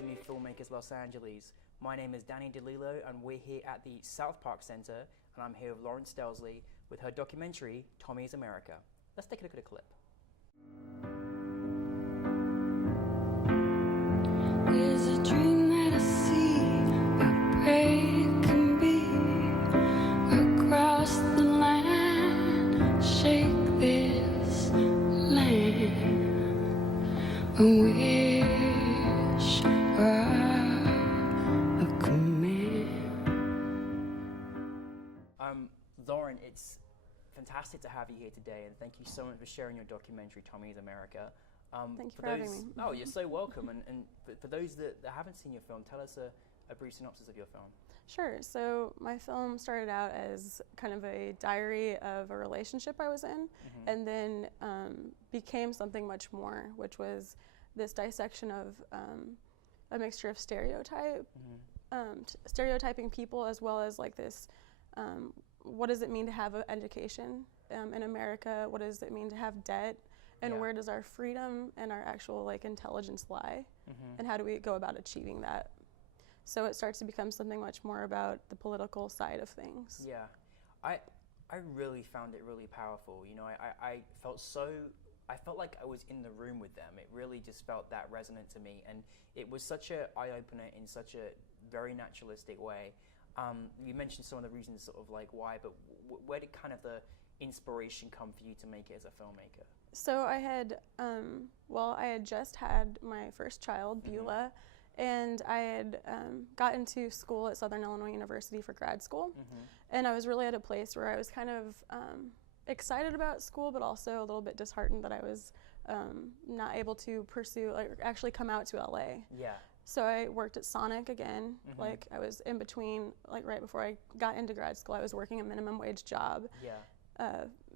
to NewFilmmakers Los Angeles. My name is Danny DeLillo and we're here at the South Park Center and I'm here with Lauren Stoelzle with her documentary, Tommy's America. Let's take a look at a clip. There's a dream that I see, a break can be across the land, shake this land, a wish or a command. Lauren, it's fantastic to have you here today and thank you so much for sharing your documentary, Tommy's America. Thank you for having me. Oh, you're so welcome. And for those that haven't seen your film, tell us a brief synopsis of your film. Sure. So my film started out as kind of a diary of a relationship I was in, and then became something much more, which was this dissection of a mixture of stereotyping people, as well as like this, what does it mean to have an education in America? What does it mean to have debt? And where does our freedom and our actual like intelligence lie? And how do we go about achieving that? So it starts to become something much more about the political side of things. Yeah, I really found it really powerful. You know, I felt like I was in the room with them. It really just felt that resonant to me, and it was such an eye-opener in such a very naturalistic way. You mentioned some of the reasons, sort of like why, but where did kind of the inspiration come for you to make it as a filmmaker? So I had, I had just had my first child, Beulah, and I had got into school at Southern Illinois University for grad school, and I was really at a place where I was kind of excited about school, but also a little bit disheartened that I was not able to pursue, like actually come out to LA. Yeah. So I worked at Sonic again, like I was in between, like right before I got into grad school, I was working a minimum wage job. Yeah.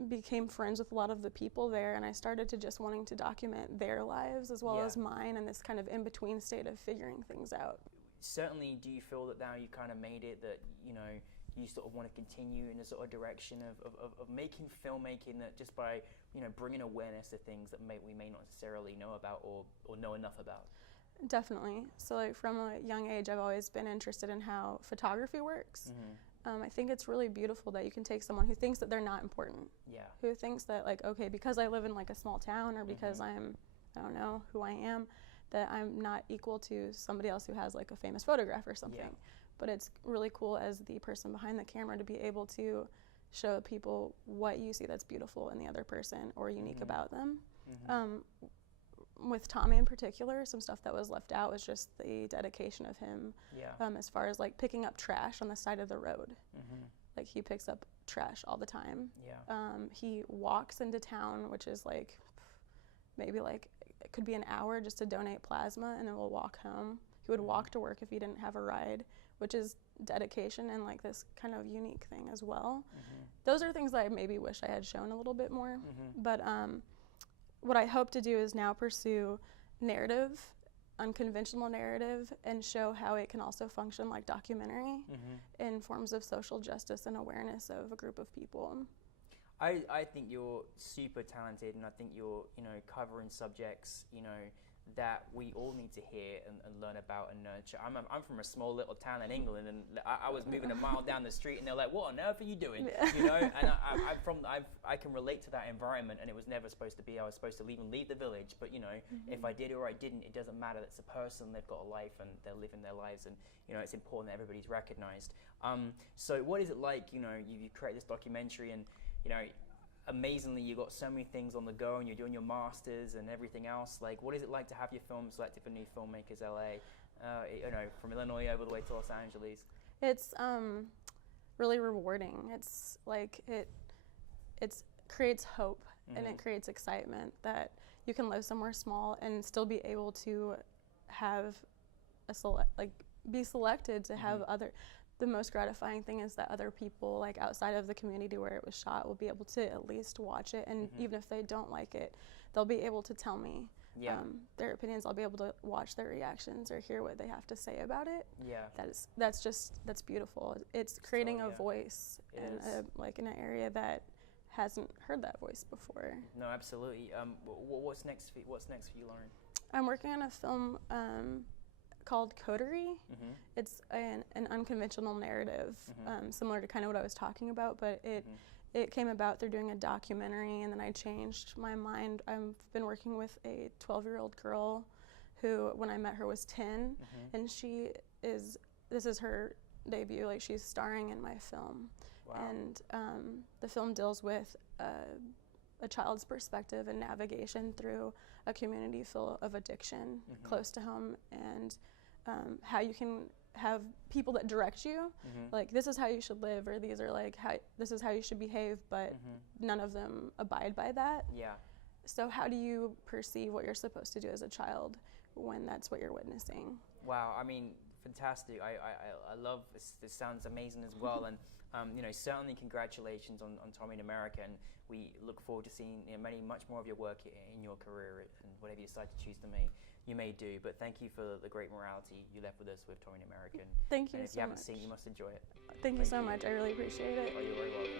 Became friends with a lot of the people there, and I started to just wanting to document their lives as well as mine, and this kind of in-between state of figuring things out. Certainly, do you feel that now you kind of made it, that, you know, you sort of want to continue in a sort of direction of making filmmaking that just by, you know, bringing awareness to things that we may not necessarily know about or know enough about? Definitely. So like from a young age, I've always been interested in how photography works. I think it's really beautiful that you can take someone who thinks that they're not important, who thinks that like, okay, because I live in like a small town or because I don't know who I am, that I'm not equal to somebody else who has like a famous photograph or something. But it's really cool as the person behind the camera to be able to show people what you see that's beautiful in the other person or unique about them. With Tommy in particular, some stuff that was left out was just the dedication of him, as far as like picking up trash on the side of the road. Like he picks up trash all the time. He walks into town, which is like maybe like it could be an hour just to donate plasma, and then we'll walk home. He would walk to work if he didn't have a ride, which is dedication and like this kind of unique thing as well. Those are things that I maybe wish I had shown a little bit more. But what I hope to do is now pursue narrative, unconventional narrative, and show how it can also function like documentary in forms of social justice and awareness of a group of people. I think you're super talented, and I think you're, you know, covering subjects, you know, that we all need to hear and learn about and nurture. I'm from a small little town in England, and I was moving a mile down the street, and they're like, "What on earth are you doing?" You know, and I can relate to that environment, and it was never supposed to be. I was supposed to leave the village, but you know, if I did or I didn't, it doesn't matter. It's a person. They've got a life, and they're living their lives, and you know, it's important that everybody's recognized. So, what is it like? You know, you create this documentary, and you know, amazingly, you got so many things on the go, and you're doing your masters and everything else. Like, what is it like to have your film selected for NewFilmmakers LA? You know, from Illinois over the way to Los Angeles. It's really rewarding. It's like it creates hope and it creates excitement that you can live somewhere small and still be able to have be selected to have other. The most gratifying thing is that other people, like outside of the community where it was shot, will be able to at least watch it, and even if they don't like it, they'll be able to tell me their opinions. I'll be able to watch their reactions or hear what they have to say about it. That's beautiful. It's creating a voice in in an area that hasn't heard that voice before. No, absolutely. What's next for you, Lauren? I'm working on a film called Coterie. It's an unconventional narrative, similar to kind of what I was talking about, but it came about through doing a documentary, and then I changed my mind. I've been working with a 12-year-old girl who, when I met her, was 10, and this is her debut. Like, she's starring in my film. Wow. And the film deals with a child's perspective and navigation through a community full of addiction close to home, and how you can have people that direct you, like, this is how you should live, or these are like, this is how you should behave, but none of them abide by that. Yeah. So how do you perceive what you're supposed to do as a child when that's what you're witnessing? Wow, I mean, fantastic. I love this. This sounds amazing as well. And you know, certainly congratulations on Tommy in America, and we look forward to seeing, you know, much more of your work in your career and whatever you decide to choose you may do. But thank you for the great morality you left with us with Tommy in America. Thank you so much. If you haven't seen it, you must enjoy it. Thank you so much. I really appreciate it. Oh, you're very welcome.